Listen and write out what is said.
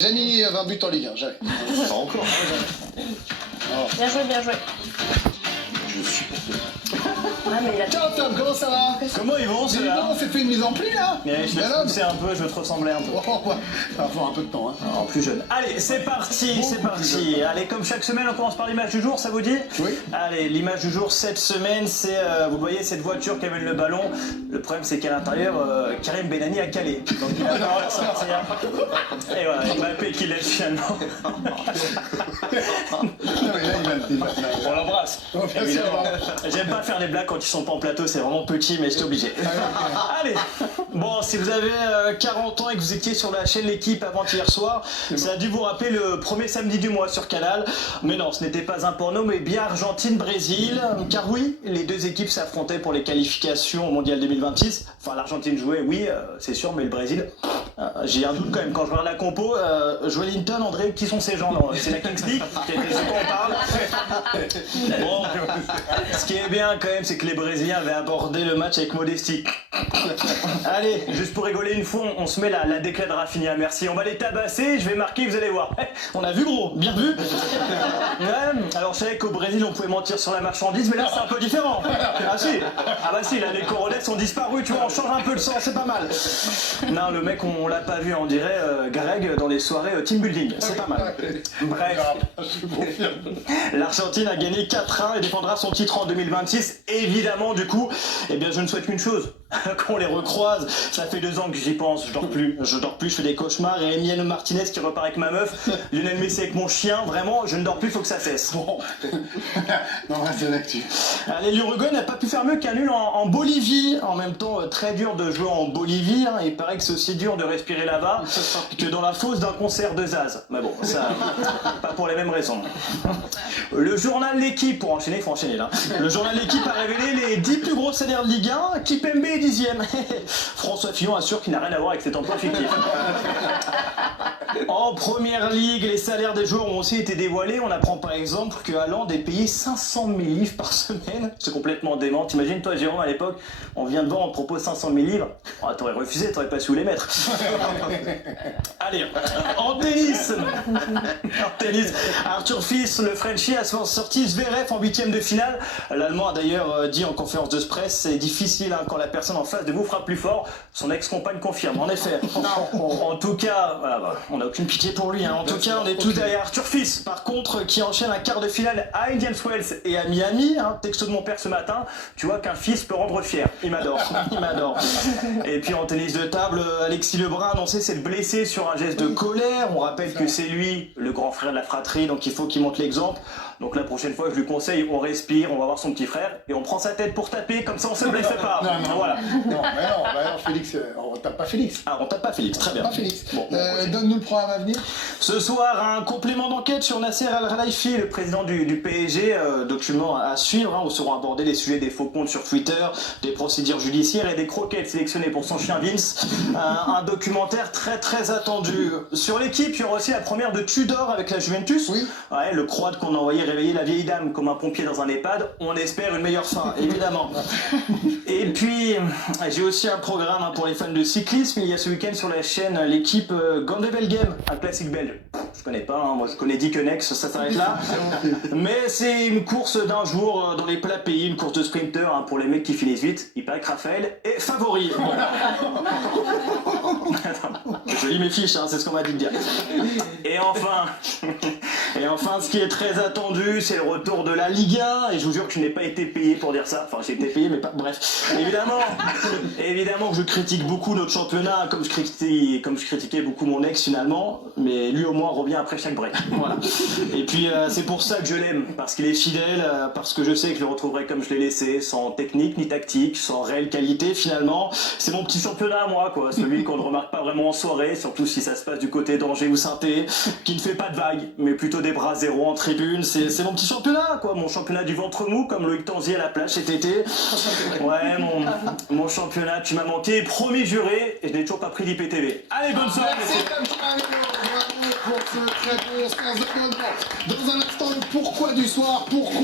Jamais mis 20 buts en Ligue 1, jamais. Pas encore. Oh. Bien joué, bien joué. Je suis. Ah, mais il a... Ciao Tom, comment ça va? Comment ils vont Mais ceux-là? non, on s'est fait une mise en pli là. Je l'ai poussé un peu, je veux te ressembler un peu. Oh, ouais. Ça va faire un peu de temps, hein. En plus jeune. Allez, c'est parti, c'est parti. Allez, comme chaque semaine, on commence par l'image du jour, ça vous dit? Oui. Allez, l'image du jour cette semaine, c'est, vous voyez, cette voiture qui amène le ballon. Le problème, c'est qu'à l'intérieur, Karim Benani a calé. Donc il a pas à sortir. Et voilà, Mbappé qui l'aide finalement. Non, mais là, il va. On l'embrasse. Oh, bien sûr. Évidemment. J'aime pas faire des blagues quand ils sont pas en plateau, c'est vraiment petit, mais j'étais obligé. Allez, bon, si vous avez 40 ans et que vous étiez sur la chaîne L'équipe avant-hier soir, ça a dû vous rappeler le premier samedi du mois sur Canal. Mais non, ce n'était pas un porno, mais bien Argentine-Brésil. Car oui, les deux équipes s'affrontaient pour les qualifications au Mondial 2026. Enfin, l'Argentine jouait, oui, c'est sûr, mais le Brésil, j'ai un doute quand même. Quand je regarde la compo, Joelinton, André, qui sont ces gens? Non, c'est la Kings League, c'est de quoi on parle. Bon, ce qui est bien quand même, c'est que les Brésiliens avaient abordé le match avec modestie. Allez, juste pour rigoler une fois, on se met la déclat de Rafinha, merci. On va les tabasser, je vais marquer, vous allez voir. On a vu gros, bien vu. Ouais, alors je savais qu'au Brésil on pouvait mentir sur la marchandise, mais là c'est un peu différent. Ah si, ah bah si, là les Coronettes ont disparu, tu vois, on change un peu le sang, c'est pas mal. Non, le mec on l'a pas vu, on dirait Greg dans les soirées team building, c'est pas mal. Bref, l'Argentine a gagné 4-1 et défendra son titre en 2026. Évidemment, du coup, eh bien je ne souhaite qu'une chose, qu'on les recroise. Ça fait 2 ans que j'y pense, je dors plus, je fais des cauchemars. Et Emiliano Martinez qui repart avec ma meuf, Lionel Messi avec mon chien, vraiment, je ne dors plus, faut que ça cesse. Bon. Non, c'est l'actu. Allez, l'Uruguay n'a pas pu faire mieux qu'un nul en Bolivie. En même temps, très dur de jouer en Bolivie. Hein. Il paraît que c'est aussi dur de respirer là-bas que dans la fosse d'un concert de Zaz. Mais bon, ça, pas pour les mêmes raisons. Le journal L'équipe, pour enchaîner, il faut enchaîner là. Le journal L'équipe a révélé les 10 plus gros salaires de Ligue 1. Kipembe est 10e. François Fillon assure qu'il n'a rien à voir avec cet emploi fictif. En première ligue, les salaires des joueurs ont aussi été dévoilés. On apprend par exemple que Haaland est payé 500 000 livres par semaine. C'est complètement dément. T'imagines, toi, Jérôme, à l'époque, on vient de voir, on te propose 500 000 livres. Oh, t'aurais refusé, t'aurais pas su où les mettre. Allez, en tennis. En tennis, Arthur Fils, le Frenchie, a sorti Zverev en 8e de finale. L'Allemand a d'ailleurs dit en conférence de presse, c'est difficile hein, quand la personne en face de vous frappe plus fort. Son ex-compagne confirme, en effet. En tout cas, voilà, on n'a aucune pitié pour lui. Hein. En tout cas, on est tous derrière Arthur Fils. Par contre, qui enchaîne un quart de finale à Indian Wells et à Miami. Hein, texto de mon père ce matin. Tu vois qu'un fils peut rendre fier. Il m'adore. Il m'adore. Et puis en tennis de table, Alexis Lebrun a annoncé s'être blessé sur un geste de colère. On rappelle que c'est lui, le grand frère de la fratrie, donc il faut qu'il montre l'exemple. Donc la prochaine fois, je lui conseille, on respire, on va voir son petit frère et on prend sa tête pour taper, comme ça on se blesse pas. Non, Voilà. Non, Félix, on tape pas Félix. Ah, on tape pas Félix, très bien. Pas Félix. Bon, Donne-nous le programme à venir. ce soir, un complément d'enquête sur Nasser Al-Khelaifi, le président du PSG, document à suivre, hein, où seront abordés les sujets des faux comptes sur Twitter, des procédures judiciaires et des croquettes sélectionnées pour son chien Vince. Un documentaire très très attendu. Sur l'équipe, il y aura aussi la première de Tudor avec la Juventus. Oui. Ouais, le Croate qu'on a envoyé réveiller la vieille dame comme un pompier dans un EHPAD. On espère une meilleure fin, évidemment. Et puis, j'ai aussi un programme hein, pour les fans de cyclisme. Il y a ce week-end sur la chaîne l'équipe Gande-Belgem, un classique belge. Je connais pas, hein, moi je connais Dickenex, ça s'arrête là. Mais c'est une course d'un jour dans les plats pays, une course de sprinter hein, pour les mecs qui finissent vite. Il paraît que Raphaël est favori. Bon. Je lis mes fiches, hein, c'est ce qu'on m'a dit de dire. Et enfin, ce qui est très attendu, c'est le retour de la Ligue 1. Et je vous jure que je n'ai pas été payé pour dire ça. Enfin, j'ai été payé, mais pas. Bref. Évidemment que je critique beaucoup notre championnat, comme je critiquais beaucoup mon ex finalement. Mais lui au moins revient après chaque break. Voilà. Et puis c'est pour ça que je l'aime, parce qu'il est fidèle, parce que je sais que je le retrouverai comme je l'ai laissé, sans technique ni tactique, sans réelle qualité finalement. C'est mon petit championnat moi, quoi. Celui qu'on ne remarque pas vraiment en soirée, surtout si ça se passe du côté d'Angers ou Saint-Étienne, qui ne fait pas de vagues, mais plutôt des bras zéro en tribune. C'est mon petit championnat, quoi. Mon championnat du ventre mou, comme Loïc Tanzier à la plage cet été. Ouais, mon championnat, tu m'as manqué, promis juré, et je n'ai toujours pas pris d'IPTV. Allez, bonne soirée, Merci Tom Charano, bravo pour ce très bon sens de moment. Dans un instant, le pourquoi du soir, pourquoi